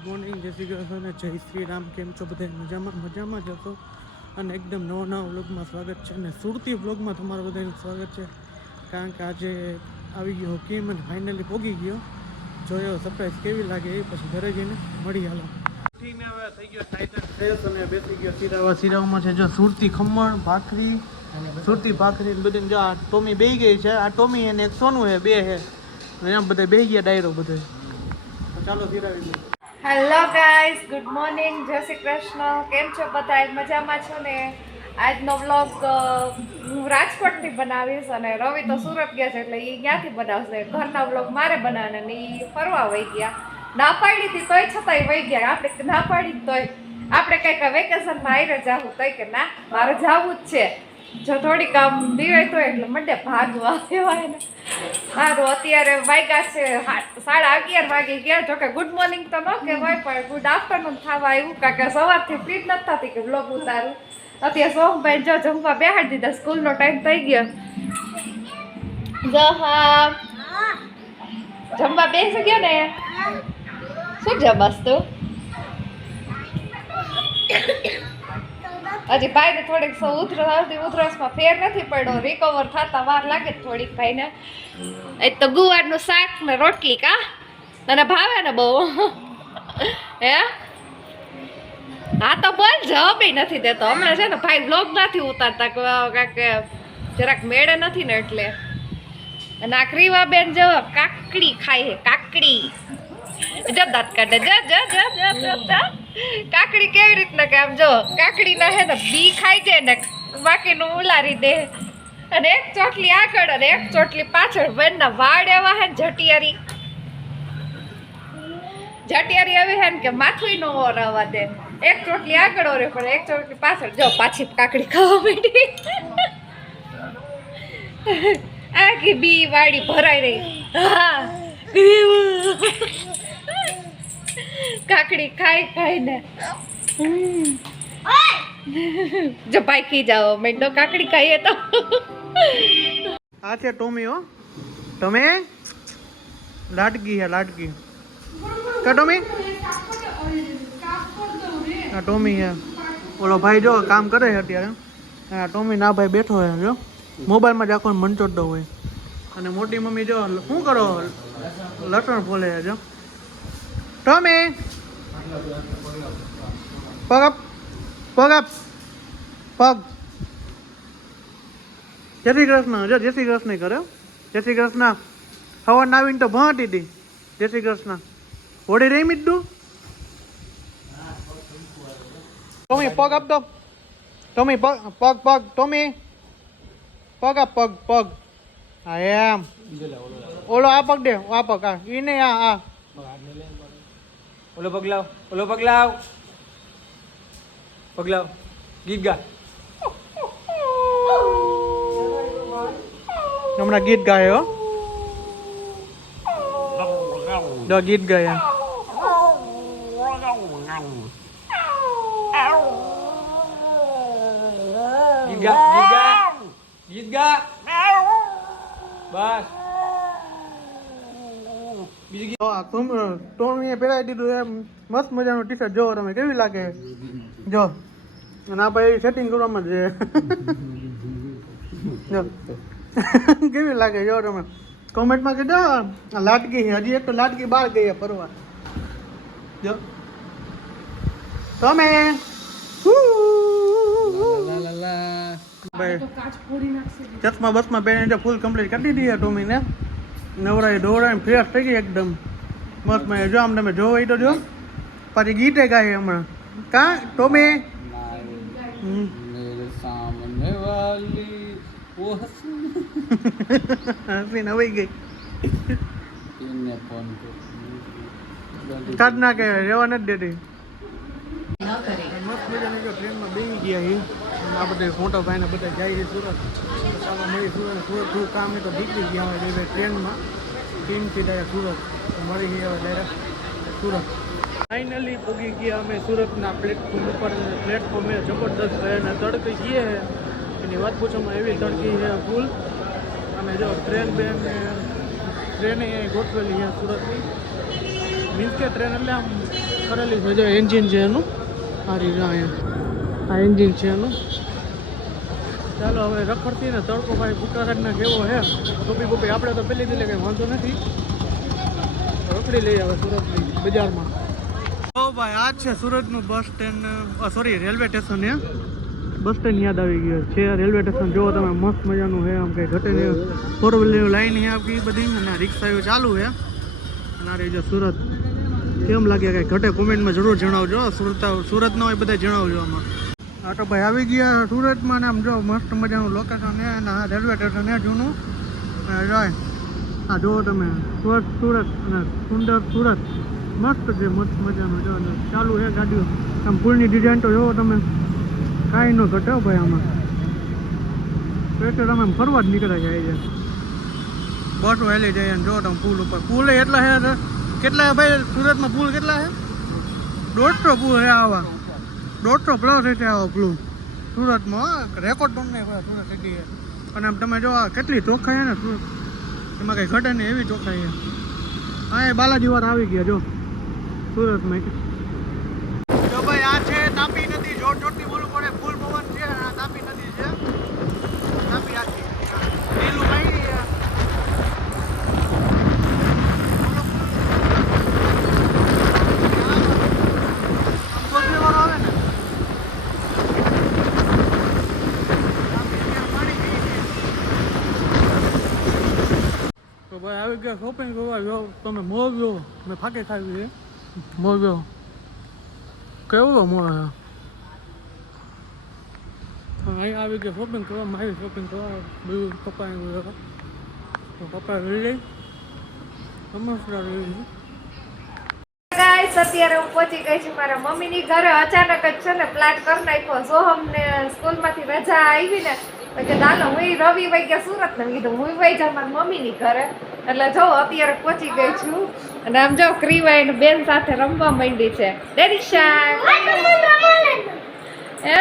Good morning, જય શ્રી કૃષ્ણ અને જય શ્રી રામ. કેમ છો બધા? મજામાં જ હતો અને એકદમ નવા વ્લોગમાં સ્વાગત છે. અને સુરતી વ્લોગમાં તમારું બધાનું સ્વાગત છે. કારણ કે આજે આવી ગયો કેમ અને ફાઇનલી પહોંચી ગયો. જોયો સરપ્રાઈઝ કેવી લાગે એ પછી ઘરે જઈને મળી. હાલો ઉઠીને હવે થઈ ગયો ફ્રેશ અને બેસી ગયો સિરાવામાં છે જો સુરતી ખમણ ભાખરી, સુરતી ભાખરી બધી. જો આ ટોમી બેહી ગઈ છે. આ ટોમી અને એક સોનું છે, બે છે. એમ બધા બેહી ગયા ડાયરો બધો. ચાલો સિરાવી. હેલો ગાઈઝ, ગુડ મોર્નિંગ, જય શ્રી કૃષ્ણ. કેમ છો બધા? મજામાં છો ને? આજનો વ્લોગ હું રાજકોટથી બનાવીશ અને રવિ તો સુરત ગયા છે એટલે એ ક્યાંથી બનાવશે. ઘરના વ્લોગ મારે બનાવવાના ને એ ફરવા વહી ગયા. ના પાડી હતી તોય છતાંય વહી ગયા. આપણે ના પાડી તોય આપણે કંઈક વેકેશનમાં આવીને જાવું તોય કે ના મારે જવું જ છે. જો થોડીક આમ દિવાય તો એટલે મંડે ભાગવા કહેવાય ને. સારું, અત્યારે વાગ્યા છે 11:30 વાગી ગયા. જોકે ગુડ મોર્નિંગ તો ન કહેવાય પણ ગુડ આફ્ટરનૂન થવા આવ્યું. કારણ કે સવારથી ફ્રી જ નથી થતી કે બ્લોગ ઉતારું. અત્યારે સોમભાઈ જો જમવા બેહાડી દીધા, સ્કૂલનો ટાઈમ થઈ ગયો. જો હા જમવા બેસી ગયો ને. શું જમસ તું? હજી ભાઈને થોડીક ઉધરસમાં ફેર નથી પડ્યો. રિકવર થતા વાર લાગે થોડીક ભાઈને. એ તો ગુવારનું શાક ને રોટલી. કા તને ભાવે ને બહુ? હે હા તો બોલ, જવાબ નથી દેતો. હમણાં છે ને ભાઈ વ્લોગ નથી ઉતારતા કે જરાક મેળે નથી ને એટલે. અને આ ક્રીવા બેન જો કાકડી ખાય છે. કાકડી જો દાંત કાઢે. કાકડી કેવી રીતના કે આમ જો કાકડી ના હે ને બી ખાઈ જાય ને બાકીનું ઉલારી દે. અને એક ચોટલી આગળ અને એક ચોટલી પાછળ. બેનના વાળ એવા હે ને જટિયારી એવી હે ને કે માથું ન ઓરવા દે. એક ચોટલી આગળ ઓરે પણ એક ચોટલી પાછળ. જો પાછી કાકડી ખાવા માંડી. આખી બી વાળી ભરાઈ રહી. હા કાકડી ખાઈ ને જો ભાઈ ખી જાઓ મેં તો કાકડી ખાઈએ તો. આ છે ટોમી. હો તમે લાડકી હે લાડકી. કા ટોમી? આ ટોમી હે. ઓલો ભાઈ જો કામ કરે છે અત્યારે. હા ટોમી ના ભાઈ બેઠો હે જો મોબાઈલમાં જ આખો મંચોડો હોય. અને મોટી મમ્મી જો શું કરો લસણ ફોલે છે જો. ટોમી પગ અપ પગ અપ પગ. જય શ્રી કૃષ્ણ. જો જય શ્રી કૃષ્ણ કરે. જય શ્રી કૃષ્ણ. સવાર આવીને તો ભણતી હતી. જય શ્રી કૃષ્ણ. હોડી રહી મીઠું. ટોમી પગ અપ તો. ટોમી પગ પગ પગ. ટોમી પગ અપ પગ પગ. હા એમ. ઓલો આ પગ દે. આ પગ આ ઈ નહીં આ. ઓલો પગલાવ. ઓલો પગલાવ. પગલાવ. ગીત ગા. હમણાં ગીત ગાય. હો જો ગીત ગાય. ગીત ગા. ગીત ગા. ગીત ગા. બસ બીજું ગીત. ટોમીએ પહેરાવી દીધું એમ મસ્ત મજાનું ટી શર્ટ. જો તમે કેવી લાગે જો. અને આ ભાઈ સેટિંગ કરવામાં છે. જો કેવી લાગે જો તમે કોમેન્ટમાં કીધો. લાડકી હજી એક તો લાડકી બહાર ગઈ ફરવા. જો તમે ચશ્મા બસમાં પહેરીને ફૂલ કમ્પ્લીટ કરી દીધી ટોમીને. નવરાઈ દોરાઈને ફ્રેશ થઈ ગઈ એકદમ મસ્ત. મેં જો આમ તમે જોવો તો જો પાછી ગીતે ગાય હમણાં. કા ટોમી? હસીને વહી ગઈ. કાઢ નાખે રહેવા નથી દેતી. મસ્ત મજાની જો ટ્રેનમાં બેસી ગયા છે. આ બધા મોટા ભાઈને બધા જાય છે સુરત. ચાલો મળી સુરત. થોડું કામ એ તો નીકળી ગયા હોય ટ્રેનમાં. ટીમથી ડાયરેક્ટ સુરત મળી ગયા હવે ડાયરેક્ટ સુરત. ફાઇનલી પહોંચી ગયા અમે સુરતના પ્લેટફોર્મ ઉપર. પ્લેટફોર્મ એ જબરદસ્ત છે અને તડકી ગઈ છે એની વાત પૂછવામાં એવી તડકી છે ફૂલ. અમે જો ટ્રેને ગોઠવેલી છે સુરતની. મીન્સ કે ટ્રેન એટલે આમ કરેલી છે. જો એન્જિન છે એનું, આ રીતે અહીંયા આ એન્જિન છે એનું. ચાલો હવે રખડતી ને તડકો ભાઈ ઉત્તરાખંડના કેવો છે. ટોપી બોપી આપણે તો પેલી એટલે કંઈ વાંધો નથી, રખડી લઈ આવે સુરતની બજારમાં. તો ભાઈ આ છે સુરતનું bus stand, sorry railway station. એ બસ સ્ટેન્ડ યાદ આવી ગયો છે. રેલવે સ્ટેશન જુઓ તમે, મસ્ત મજાનું છે. આમ કંઈ ઘટે નહીં. 4 વ્હીલર લાઈન છે આપણી બધી, અને રિક્ષાઓ ચાલુ છે. અને આ રહી છે સુરત. કેમ લાગે કંઈ ઘટે કોમેન્ટમાં જરૂર જણાવજો. સુરતનો હોય બધા જણાવજો આમાં. હા તો ભાઈ આવી ગયા સુરતમાં ને આમ જો મસ્ત મજાનું લોકેશન છે. અને આ રેલવે સ્ટેશન છે જૂનું. જાય આ જુઓ તમે, સુરત અને સુંદર સુરત મસ્ત છે, મસ્ત મજાનું. જો ચાલુ છે ગાડીઓ. આમ ફૂલની ડિઝાઇન તો જોવો તમે, કાંઈ ન ઘટે ભાઈ આમાં. એટલે તમે ફરવા જ નીકળ્યા જાય છે. બોટો હેલી જાય અને જો તમે પુલ ઉપર. પુલ એટલા છે, કેટલા ભાઈ સુરતમાં પુલ કેટલા છે? 150 પુલ છે આવા, 150 પ્લસ છે આવો પુલ સુરતમાં. રેકોર્ડ પણ નહીં ભાઈ સુરત સિટી છે. અને આમ તમે જો કેટલી ચોખ્ખાઈ છે ને સુરત, એમાં કંઈ ઘટે નહીં એવી ચોખ્ખાઈ છે. હા, બાલાજી વાર આવી ગયા જો સુરતમાં. જો ભાઈ આ છે તાપી નદી. જોરથી બોલવું પડે, ફૂલ પવન છે. આ તાપી નદી છે. તાપી આખી લીલું પાણી છે. ભાઈ આવી ગયા શોપિંગ કરવા. જો તમે મોવ્યો, મેં ફાકે ખાવી છે મોવ્યો. કેવો મોહ છે. અહીંયા આવી ગયા શોપિંગ કરવા. મારી શોપિંગ કરવા બધું પપ્પાએ તો પપ્પા લઈ લઈ સમસ્યા લઈ લઈ. ગાઈસ અત્યારે હું પહોંચી ગઈ છું મારા મમ્મીની ઘરે. અચાનક જ છે ને પ્લાન કરી નાખ્યો. સોહમને સ્કૂલમાંથી રજા આવી ને કે દાદા હું રવિ વહી ગયા સુરત ને કીધું હું વહી જાઉં મારી મમ્મીની ઘરે. એટલે જો અત્યારે પહોંચી ગઈ છું. અને આમ જો ક્રીવાઈ બેન સાથે રમવા માંડી છે. ડેરીશા હે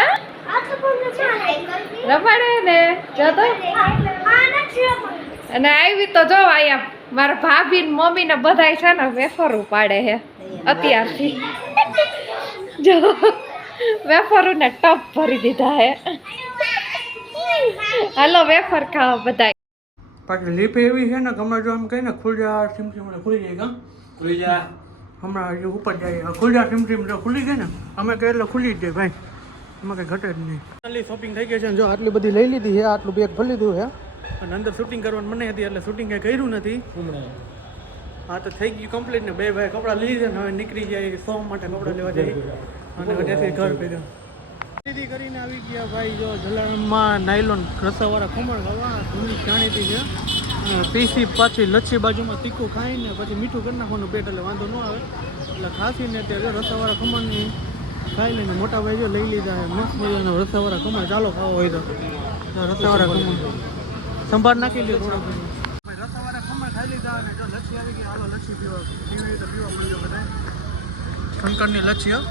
રમાડે ને જો તો. અને આવી તો જો અહીંયા મારા ભાભી ને મમ્મી ને બધા છે ને વેફર ઉપાડે છે અત્યારથી. જો વેફરો ને ટપ ભરી દીધા હે. હાલો વેફર ખાવા બધા. પાછી લીપ એવી છે ને હમણાં જો આમ કહીએ ને ખુલ્લા સીમસીમ ખુલી જાય. કાં ખુલી જા. હમણાં હજી ઉપર જાય ખુલ્લા સીમસીમ જો ખુલી ગઈ ને અમે કહે એટલે ખુલી જ જાય ભાઈ, એમાં કંઈ ઘટે જ નહીં. ફાઇનલી શોપિંગ થઈ ગઈ છે. જો આટલી બધી લઈ લીધી છે, આટલું બેગ ભરી લીધું છે. અને અંદર શૂટિંગ કરવાનું મને હતી એટલે શૂટિંગ કંઈ કર્યું નથી. હા તો થઈ ગયું કમ્પ્લીટ ને. બે ભાઈ કપડાં લીધી છે ને હવે નીકળી જાય સોમ માટે કપડાં લેવા જાય. અને ત્યાંથી ઘર ભેગા ખરીદી કરીને આવી ગયા ભાઈ. જો જલારામમાં નાયલોન રસાવાળા ખમણ ખાવા ઘણી જાણીતી છે. પીસી પાછી લચ્છી બાજુમાં તીખું ખાઈને પછી મીઠું કરી નાખવાનું પેટ એટલે વાંધો ન આવે. એટલે ખાસીને ત્યારે રસાવાળા ખમણની ખાઈ લઈને મોટા ભાઈ જો લઈ લીધા મસ્ત મજાનો રસાવાળા ખમણ. ચાલો ખાવા હોય તો રસાવાળા ખમણ સંભાળ નાખી લ્યો થોડોક. રસાવાળા ખમણ ખાઈ લીધા અને જો લચ્છી આવી ગઈ. હાલો લચ્છી પીવા પીવી તો પીવા મળ્યો બધા. શંકરની લચ્છી હો.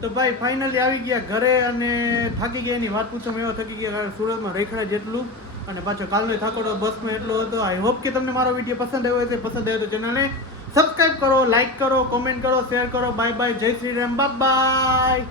તો ભાઈ ફાઇનલી આવી ગયા ઘરે અને થાકી ગયા. એની વાત પૂછો એવો થકી ગયા સુરતમાં રેખડા જેટલું. અને પાછો કાલનો થાકોડો બસમાં એટલો હતો. આઈ હોપ કે તમને મારો વિડીયો પસંદ આવ્યો હશે. પસંદ આવ્યો તો ચેનલને સબસ્ક્રાઈબ કરો, લાઈક કરો, કોમેન્ટ કરો, શેર કરો. બાય બાય, જય શ્રી રામ, બાય બાય.